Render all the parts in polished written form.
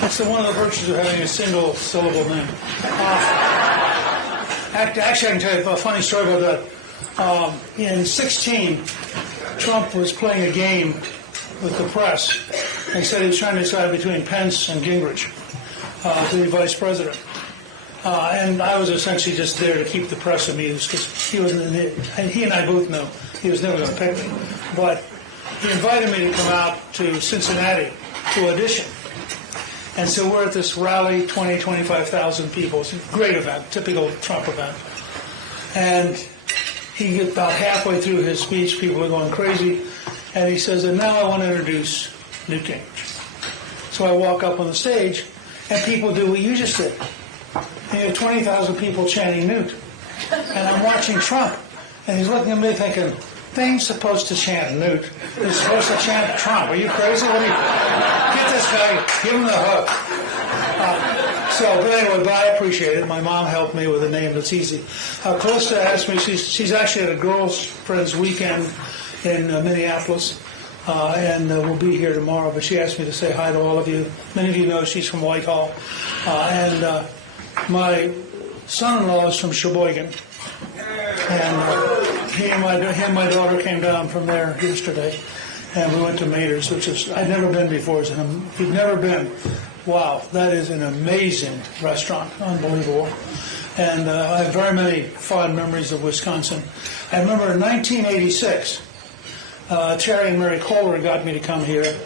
That's one of the virtues of having a single syllable name. Actually, I can tell you a funny story about that. In 2016, Trump was playing a game with the press. He said he was trying to decide between Pence and Gingrich to be vice president. And I was essentially just there to keep the press amused because he and I both know he was never going to pick me. But he invited me to come out to Cincinnati to audition. And so we're at this rally, 25,000 people. It's a great event, typical Trump event. And he gets about halfway through his speech, people are going crazy, and he says, and now I want to introduce Newt Gingrich. So I walk up on the stage, and people do what you just did. And you have 20,000 people chanting Newt. And I'm watching Trump, and he's looking at me thinking, they ain't supposed to chant Newt. They're supposed to chant Trump. Are you crazy? Get this guy, give him the hook. But anyway, I appreciate it. My mom helped me with a name that's easy. Calista asked me, she's actually at a girls' friends weekend in Minneapolis, and we'll be here tomorrow, but she asked me to say hi to all of you. Many of you know she's from Whitehall. And my son-in-law is from Sheboygan. And he and my daughter came down from there yesterday, and we went to Mater's, which is, I'd never been before. If you've never been, wow, that is an amazing restaurant, unbelievable. And I have very many fond memories of Wisconsin. I remember in 1986, Terry and Mary Kohler got me to come here,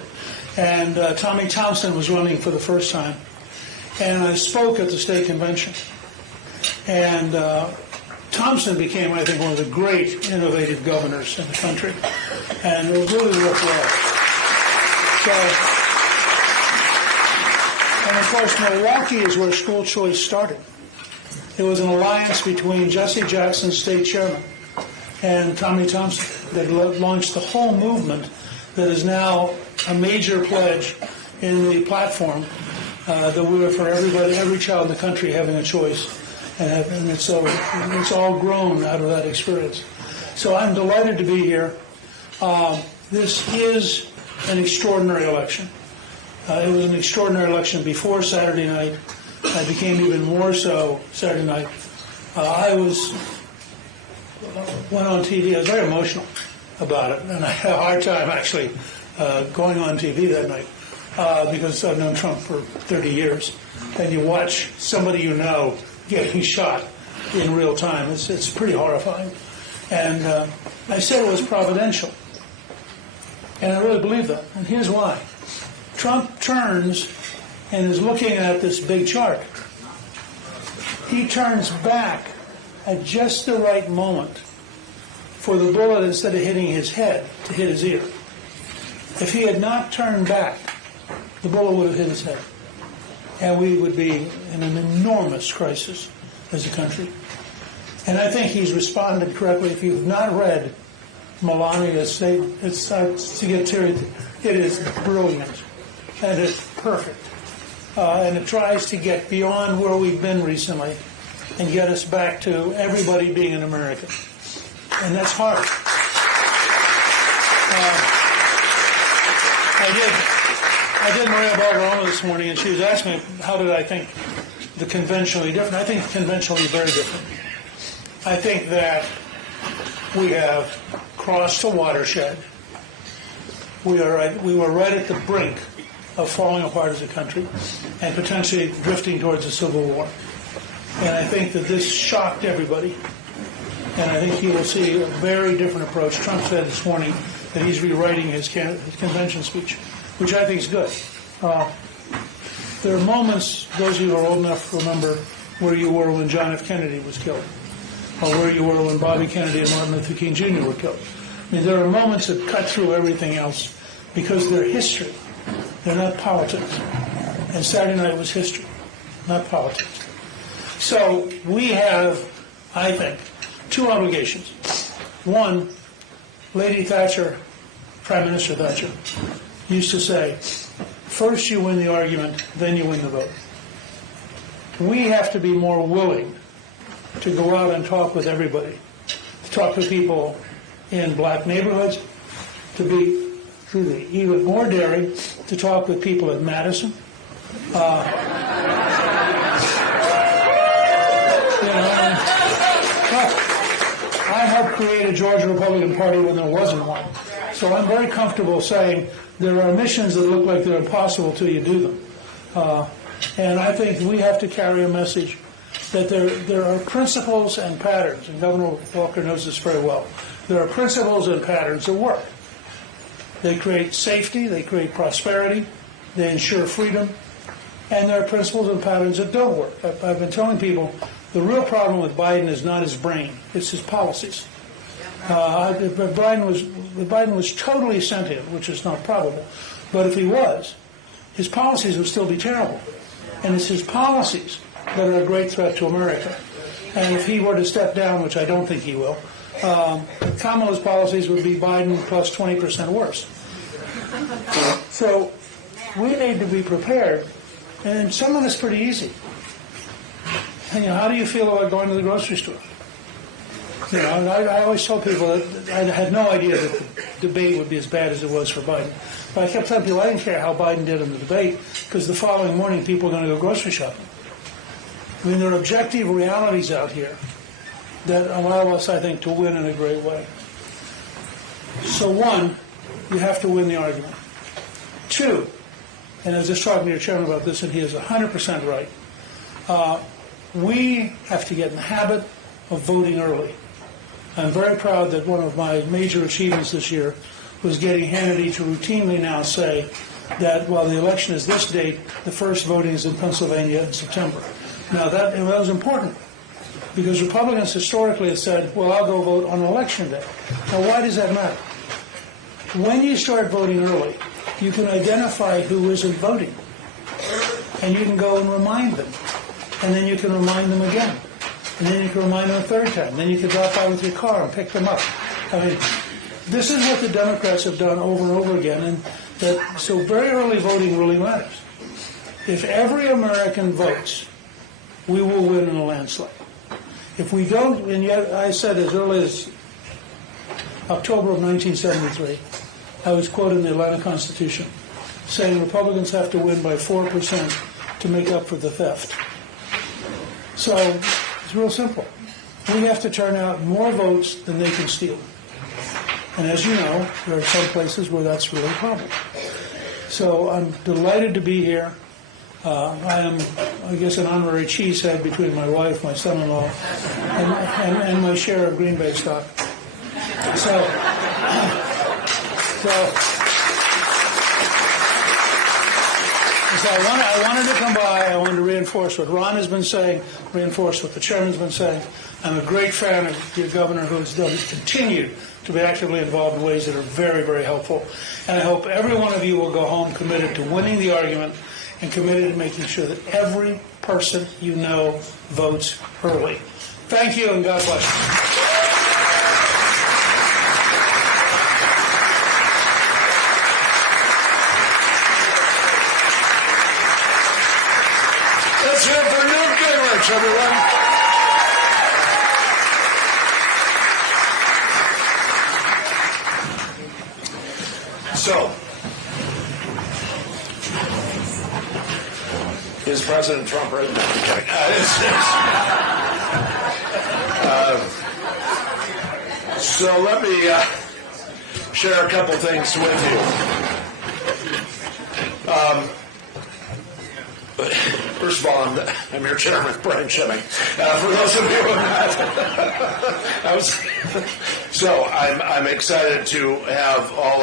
and Tommy Thompson was running for the first time, and I spoke at the state convention. And Thompson became, I think, one of the great innovative governors in the country, and it really worked well. And of course, Milwaukee is where school choice started. It was an alliance between Jesse Jackson, state chairman, and Tommy Thompson that launched the whole movement that is now a major pledge in the platform that we are for everybody, every child in the country having a choice. And it's all grown out of that experience. So I'm delighted to be here. This is an extraordinary election. It was an extraordinary election before Saturday night. It became even more so Saturday night. I went on TV. I was very emotional about it, and I had a hard time actually going on TV that night because I've known Trump for 30 years. And you watch somebody you know getting shot in real time. It's pretty horrifying. And I said it was providential. And I really believe that. And here's why. Trump turns and is looking at this big chart. He turns back at just the right moment for the bullet, instead of hitting his head, to hit his ear. If he had not turned back, the bullet would have hit his head. And we would be in an enormous crisis as a country. And I think he's responded correctly. If you've not read Melania's statement, it starts to get teary. It is brilliant. And it's perfect. And it tries to get beyond where we've been recently and get us back to everybody being an American. And that's hard. I did Maria Barbarona this morning, and she was asking me, how did I think the conventionally different? I think conventionally very different. I think that we have crossed a watershed. We were right at the brink of falling apart as a country and potentially drifting towards a civil war. And I think that this shocked everybody. And I think you will see a very different approach. Trump said this morning that he's rewriting his convention speech, which I think is good. There are moments, those of you who are old enough to remember where you were when John F. Kennedy was killed, or where you were when Bobby Kennedy and Martin Luther King Jr. were killed. I mean, there are moments that cut through everything else because they're history. They're not politics. And Saturday night was history, not politics. So we have, I think, two obligations. One, Lady Thatcher, Prime Minister Thatcher, used to say, first you win the argument, then you win the vote. We have to be more willing to go out and talk with everybody, to talk to people in black neighborhoods, to be even more daring to talk with people at Madison, I helped create a Georgia Republican Party when there wasn't one. So I'm very comfortable saying there are missions that look like they're impossible till you do them. And I think we have to carry a message that there are principles and patterns, and Governor Walker knows this very well. There are principles and patterns that work. They create safety, they create prosperity, they ensure freedom, and there are principles and patterns that don't work. I've been telling people the real problem with Biden is not his brain, it's his policies. If Biden was totally sentient, which is not probable, but if he was, his policies would still be terrible. And it's his policies that are a great threat to America. And if he were to step down, which I don't think he will, Kamala's policies would be Biden plus 20% worse. So we need to be prepared, and some of it's pretty easy. And, how do you feel about going to the grocery store? I always tell people that I had no idea that the debate would be as bad as it was for Biden. But I kept telling people I didn't care how Biden did in the debate, because the following morning people are going to go grocery shopping. I mean, there are objective realities out here that allow us, I think, to win in a great way. So one, you have to win the argument. Two, and I was just talking to your chairman about this, and he is 100% right, we have to get in the habit of voting early. I'm very proud that one of my major achievements this year was getting Hannity to routinely now say that while the election is this date, the first voting is in Pennsylvania in September. Now that was important, because Republicans historically have said, well, I'll go vote on election day. Now why does that matter? When you start voting early, you can identify who isn't voting, and you can go and remind them, and then you can remind them again, and then you can remind them a third time, then you can drop by with your car and pick them up. I mean, this is what the Democrats have done over and over again, and so very early voting really matters. If every American votes, we will win in a landslide. If we don't, and yet I said as early as October of 1973, I was quoting the Atlanta Constitution, saying Republicans have to win by 4% to make up for the theft. So it's real simple. We have to turn out more votes than they can steal. And as you know, there are some places where that's really a problem. So I'm delighted to be here. I am, I guess, an honorary cheesehead between my wife, my son-in-law, and my share of Green Bay stock. So I wanted to come by. I wanted to reinforce what Ron has been saying, reinforce what the chairman's been saying. I'm a great fan of your governor, who has continued to be actively involved in ways that are very, very helpful. And I hope every one of you will go home committed to winning the argument and committed to making sure that every person you know votes early. Thank you, and God bless you. Let's hear it for Newt Gingrich, everyone. So, is President Trump right now? So let me share a couple things with you. First of all, I'm your chairman, Brian Schimming. For those of you who are not, I'm excited to have all